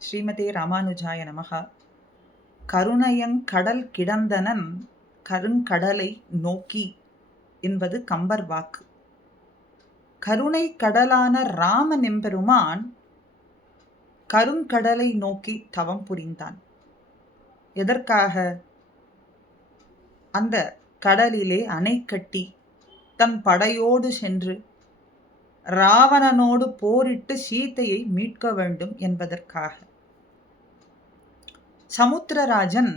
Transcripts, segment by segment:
ஸ்ரீமதே ராமானுஜாய நமஹ. கருணையங்கடல் கிடந்தனன் கருங்கடலை நோக்கி என்பது கம்பர் வாக்கு. கருணை கடலான ராமன் எம்பெருமான் கருங்கடலை நோக்கி தவம் புரிந்தான். எதற்காக? அந்த கடலிலே அணை கட்டி தன் படையோடு சென்று ராவணனோடு போரிட்டு சீதையை மீட்க வேண்டும் என்பதற்காக. சமுத்திரராஜன்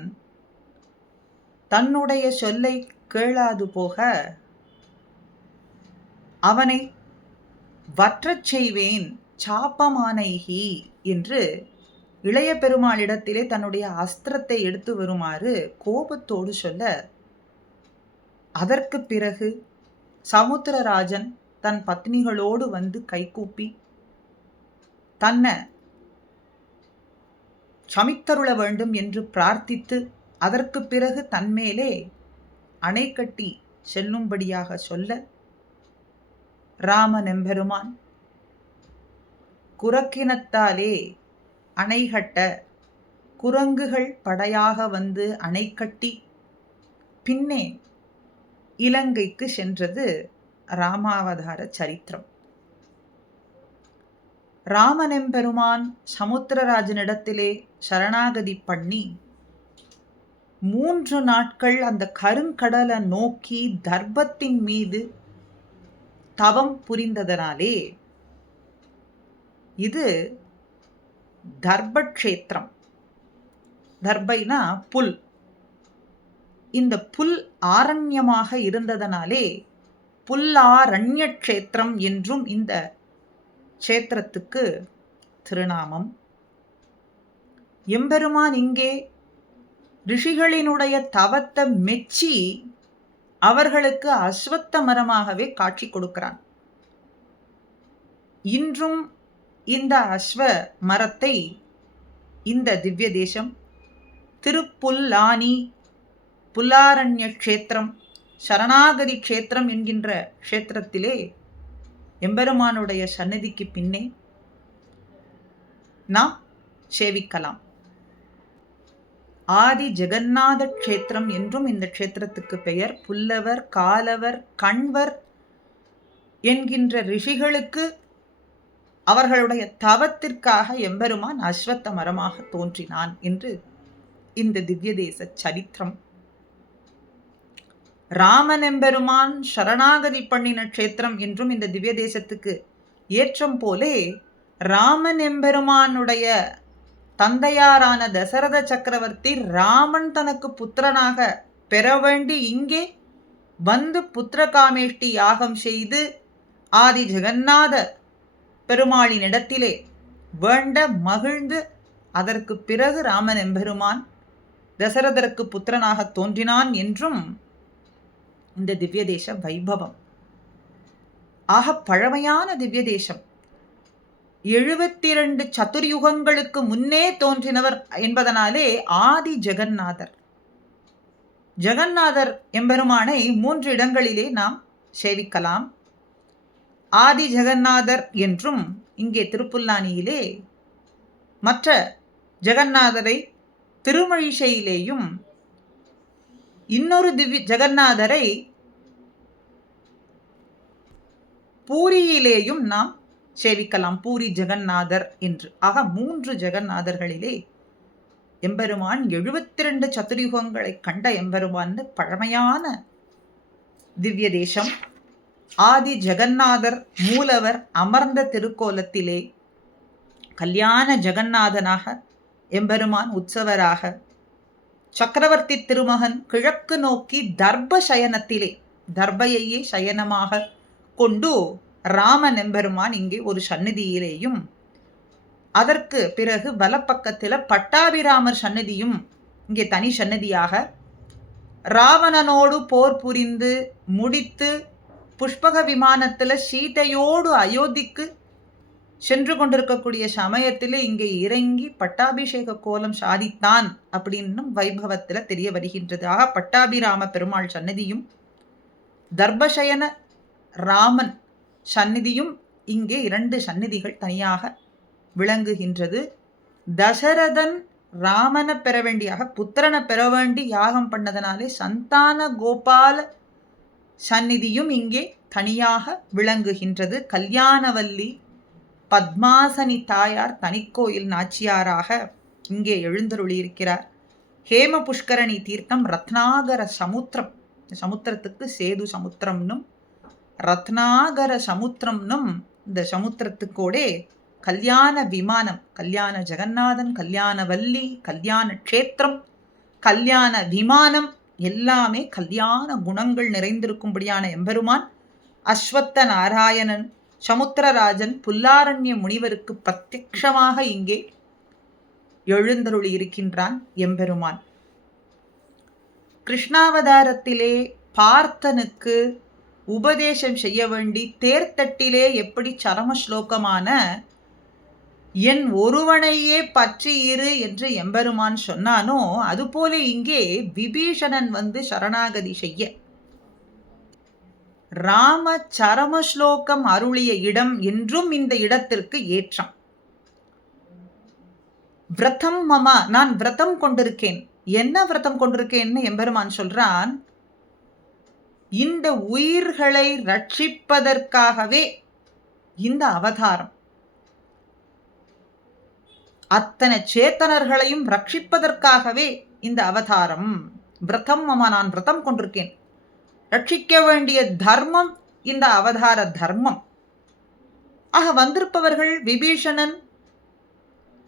தன்னுடைய சொல்லை கேளாது போக அவனை வற்றச் செய்வேன் சாப்பமானைகி என்று இளைய பெருமாளிடத்திலே தன்னுடைய அஸ்திரத்தை எடுத்து வருமாறு கோபத்தோடு சொல்ல, அதற்கு பிறகு சமுத்திரராஜன் தன் பத்னிகளோடு வந்து கைகூப்பி தன்னை சமித்தருள வேண்டும் என்று பிரார்த்தித்து, அதற்கு பிறகு தன்மேலே அணை கட்டி செல்லும்படியாக சொல்ல, ராமன் எம்பெருமான் குரக்கினத்தாலே அணைகட்ட குரங்குகள் படையாக வந்து அணை கட்டி பின்னே இலங்கைக்கு சென்றது ராமாவதார சரித்திரம். ராமனெம்பெருமான் சமுத்திரராஜனிடத்திலே சரணாகதி பண்ணி 3 நாட்கள் அந்த கருங்கடலை நோக்கி தர்பத்தின் மீது தவம் புரிந்ததனாலே இது தர்பக்ஷேத்திரம். தர்பைனா புல். இந்த புல் ஆரண்யமாக இருந்ததனாலே புல்லாரண்ய க்ஷேத்திரம் என்றும் இந்த க்ஷேத்திரத்துக்கு திருநாமம். எம்பெருமான் இங்கே ரிஷிகளினுடைய தவத்தை மெச்சி அவர்களுக்கு அஸ்வத்த மரமாகவே காட்சி கொடுக்கிறான். இன்றும் இந்த அஸ்வ மரத்தை இந்த திவ்ய தேசம் திருப்புல்லானி புல்லாரண்ய க்ஷேத்திரம் சரணாகதி க்ஷேத்திரம் என்கின்ற க்ஷேத்திரத்திலே எம்பெருமானுடைய சந்நிதிக்கு பின்னே நாம் சேவிக்கலாம். ஆதி ஜெகநாத க்ஷேத்திரம் என்றும் இந்த க்ஷேத்திரத்துக்கு பெயர். புல்லவர், காலவர், கண்வர் என்கின்ற ரிஷிகளுக்கு அவர்களுடைய தவத்திற்காக எம்பெருமான் அஸ்வத்த மரமாக தோன்றினான் என்று இந்த திவ்ய தேச சரித்திரம். ராமன் எம்பெருமான் சரணாகதி பண்ணின க்ஷேத்திரம் என்றும் இந்த திவ்ய தேசத்துக்கு ஏற்றம் போலே, ராமன் எம்பெருமானுடைய தந்தையாரான தசரத சக்கரவர்த்தி ராமன் தனக்கு புத்திரனாக பெற வேண்டி இங்கே வந்து புத்திரகாமேஷ்டி யாகம் செய்து ஆதி ஜெகநாத பெருமாளினிடத்திலே வேண்ட மகிழ்ந்து அதற்கு பிறகு ராமன் எம்பெருமான் தசரதருக்கு புத்திரனாக தோன்றினான் என்றும் இந்த திவ்ய தேச வைபவம். ஆக பழமையான திவ்ய தேசம். 72 சதுர்யுகங்களுக்கு முன்னே தோன்றினவர் என்பதனாலே ஆதி ஜெகநாதர். ஜெகநாதர் எம்பெருமானை 3 இடங்களிலே நாம் சேவிக்கலாம். ஆதி ஜெகநாதர் என்றும் இங்கே திருப்புல்லானியிலே, மற்ற ஜெகநாதரை திருமழிசையிலேயும், இன்னொரு திவ்ய ஜெகநாதரை பூரியிலேயும் நாம் சேவிக்கலாம். பூரி ஜெகநாதர் என்று. ஆக 3 ஜெகநாதர்களிலே எம்பெருமான் 72 சதுர்யுகங்களை கண்ட எம்பெருமான் பழமையான திவ்ய தேசம். ஆதி ஜெகநாதர் மூலவர் அமர்ந்த திருக்கோலத்திலே கல்யாண ஜெகநாதனாக எம்பெருமான் உற்சவராக, சக்கரவர்த்தி திருமகன் கிழக்கு நோக்கி தர்ப சயனத்திலே தர்பையையே சயனமாக கொண்டு ராமன் எம்பெருமான் இங்கே ஒரு சந்நிதியிலேயும், அதற்கு பிறகு வலப்பக்கத்தில் பட்டாபிராமர் சந்நிதியும் இங்கே தனி சந்நிதியாக, ராவணனோடு போர் புரிந்து முடித்து புஷ்பக விமானத்தில் சீதையோடு அயோத்திக்கு சென்று கொண்டிருக்கக்கூடிய சமயத்தில் இங்கே இறங்கி பட்டாபிஷேக கோலம் சாதித்தான் அப்படின்னும் வைபவத்தில் தெரிய வருகின்றது. ஆக பட்டாபிராம பெருமாள் சந்நிதியும் தர்பசயன ராமன் சந்நிதியும் இங்கே 2 சந்நிதிகள் தனியாக விளங்குகின்றது. தசரதன் ராமனை பெற வேண்டியாக புத்திரனை பெற வேண்டி யாகம் பண்ணதனாலே சந்தான கோபால சந்நிதியும் இங்கே தனியாக விளங்குகின்றது. கல்யாணவல்லி பத்மாசனி தாயார் தனிக்கோயில் நாச்சியாராக இங்கே எழுந்தருளியிருக்கிறார். ஹேம புஷ்கரணி தீர்த்தம் ரத்னாகர சமுத்திரம், சமுத்திரத்துக்கு சேது சமுத்திரம்னும் ரத்னாகர சமுத்திரம்னும் இந்த சமுத்திரத்துக்கோடே கல்யாண விமானம், கல்யாண ஜெகநாதன், கல்யாணவல்லி, கல்யாண க்ஷேத்திரம், கல்யாண விமானம் எல்லாமே கல்யாண குணங்கள் நிறைந்திருக்கும்படியான எம்பெருமான் அஸ்வத்த நாராயணன் சமுத்திரராஜன் புல்லாரண்ய முனிவருக்கு பிரத்யக்ஷமாக இங்கே எழுந்தருளி இருக்கின்றான் எம்பெருமான். கிருஷ்ணாவதாரத்திலே பார்த்தனுக்கு உபதேசம் செய்ய வேண்டி தேர்தட்டிலே எப்படி சரம ஸ்லோகமான என் ஒருவனையே பற்றி இரு என்று எம்பெருமான் சொன்னானோ அதுபோல இங்கே விபீஷணன் சரணாகதி செய்ய ராம சரம ஸ்லோகம் அருளிய இடம் என்றும் இந்த இடத்திற்கு ஏற்றம். விரதம் மமா, நான் விரதம் கொண்டிருக்கேன். என்ன விரதம் கொண்டிருக்கேன்னு எம்பெருமான் சொல்றான், இந்த உயிர்களை ரட்சிப்பதற்காகவே இந்த அவதாரம், அத்தனை சேத்தனர்களையும் ரட்சிப்பதற்காகவே இந்த அவதாரம். விரதம் மமா, நான் விரதம் கொண்டிருக்கேன். ரட்சிக்க வேண்டிய தர்மம் இந்த அவதார தர்மம். ஆக வந்திருப்பவர்கள் விபீஷணன்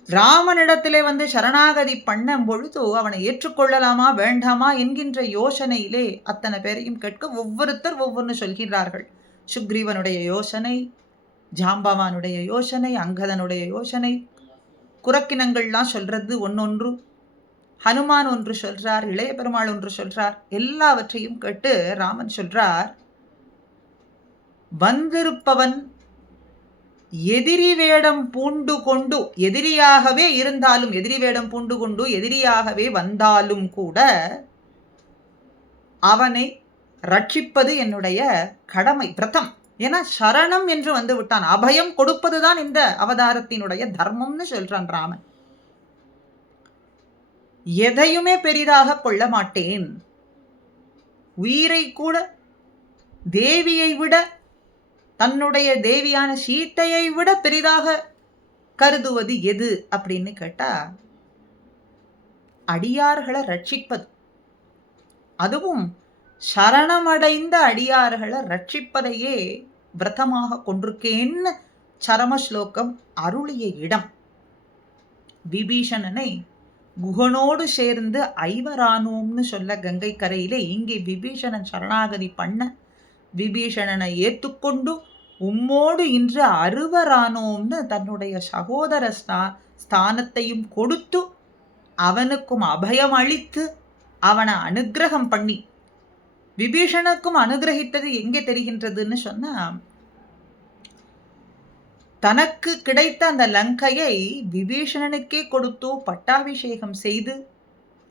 ராமனிடத்திலே சரணாகதி பண்ணும் பொழுது அவனை ஏற்றுக்கொள்ளலாமா வேண்டாமா என்கின்ற யோசனையிலே அத்தனை பேரையும் கேட்க ஒவ்வொருத்தர் ஒவ்வொன்று சொல்கிறார்கள். சுக்ரீவனுடைய யோசனை, ஜாம்பவானுடைய யோசனை, அங்கதனுடைய யோசனை, குரக்கினங்கள்லாம் சொல்றது ஒன்னொன்று, ஹனுமான் ஒன்று சொல்றார், இளைய பெருமாள் ஒன்று சொல்றார். எல்லாவற்றையும் கேட்டு ராமன் சொல்றார், வந்திருப்பவன் எதிரி வேடம் பூண்டு கொண்டு, எதிரியாகவே இருந்தாலும், எதிரி வேடம் பூண்டு கொண்டு எதிரியாகவே வந்தாலும் கூட அவனை ரட்சிப்பது என்னுடைய கடமை, விரதம். ஏன்னா சரணம் என்று வந்து விட்டான், அபயம் கொடுப்பதுதான் இந்த அவதாரத்தினுடைய தர்மம்னு சொல்றான் ராமன். எதையுமே பெரிதாக கொள்ள மாட்டேன், உயிரை கூட தேவியை விட, தன்னுடைய தேவியான சீத்தையை விட பெரிதாக கருதுவது எது அப்படின்னு கேட்டா அடியார்களை ரட்சிப்பது. அதுவும் சரணமடைந்த அடியார்களை ரட்சிப்பதையே விரதமாக கொண்டிருக்கேன்னு சரம ஸ்லோகம் அருளிய இடம். விபீஷணனை குகனோடு சேர்ந்து ஐவரானோம்னு சொல்ல கங்கை கரையிலே இங்கே விபீஷணன் சரணாகதி பண்ண, விபீஷணனை ஏற்றுக்கொண்டு உம்மோடு இன்று அறுவரானோம்னு தன்னுடைய சகோதர ஸ்தானத்தையும் கொடுத்து அவனுக்கும் அபயம் அளித்து அவனை அனுகிரகம் பண்ணி, விபீஷணனுக்கும் அனுகிரகித்தது எங்கே தெரிகின்றதுன்னு சொன்னா, தனக்கு கிடைத்த அந்த லங்கையை விபீஷணனுக்கே கொடுத்து பட்டாபிஷேகம் செய்து,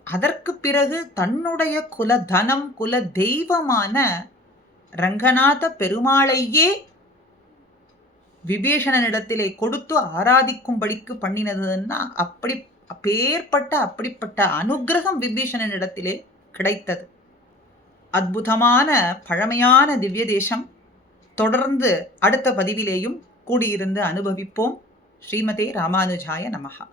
அதற்கு பிறகு தன்னுடைய குல தனம் குல தெய்வமான ரங்கநாத பெருமாளையே விபீஷணனிடத்திலே கொடுத்து ஆராதிக்கும்படிக்கு பண்ணினதுன்னா அப்படிப்பட்ட அனுகிரகம் விபீஷணனிடத்திலே கிடைத்தது. அற்புதமான பழமையான திவ்ய தேசம். தொடர்ந்து அடுத்த பதிவிலேயும் கூடியிருந்து அனுபவிப்போம். ஸ்ரீமதே ராமானுஜாய நமஹா.